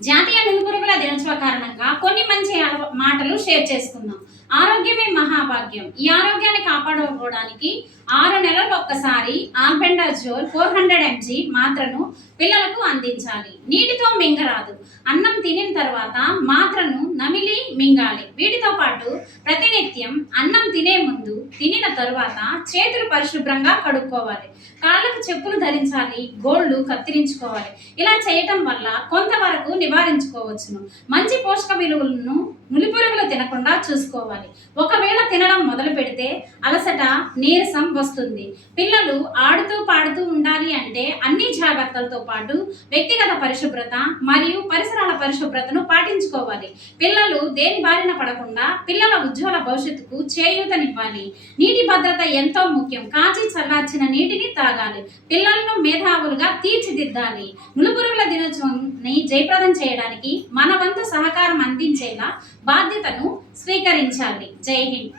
జాతీయ నులిపురుగుల దినోత్సవ కారణంగా కొన్ని మంచి మాటలు షేర్ చేసుకుందాం. ఆరోగ్యమే మహాభాగ్యం. ఈ ఆరోగ్యాన్ని కాపాడుకోవడానికి 6 నెలలకు ఒక్కసారి ఆల్బెండాజోల్ 400 mg మాత్రను పిల్లలకు అందించాలి. నీటితో మింగరాదు. అన్నం తినిన తర్వాత మాత్రను నమిలి మింగాలి. వీటితో పాటు ప్రతినిత్యం అన్నం తినే ముందు, తినిన తరువాత చేతులు పరిశుభ్రంగా కడుక్కోవాలి. కాళ్ళకు చెప్పులు ధరించాలి. గోళ్ళు కత్తిరించుకోవాలి. ఇలా చేయటం వల్ల కొంతవరకు నివారించుకోవచ్చును. మంచి పోషక విలువలను నులిపురుగులు తినకుండా చూసుకోవాలి. ఒకవేళ తినడం మొదలు పెడితే అలసట, నీరసం వస్తుంది. పిల్లలు ఆడుతూ పాడుతూ ఉండాలి అంటే అన్ని జాగ్రత్తలతో పాటు వ్యక్తిగత పరిశుభ్రత మరియు పరిసరాల పరిశుభ్రతను పాటించుకోవాలి. పిల్లలు దేని బారిన పడకుండా పిల్లల ఉజ్వల భవిష్యత్తుకు చేయూతనివ్వాలి. నీటి భద్రత ఎంతో ముఖ్యం. కాచి చల్లార్చిన నీటిని తాగాలి. పిల్లలను మేధావులుగా తీర్చిదిద్దాలి. నులిపురుగుల దినోత్సవాన్ని జయప్రదం చేయడానికి మన వంతు సహకారం అందించేలా బాధ్యతను స్వీకరించాలి. జై హింద్.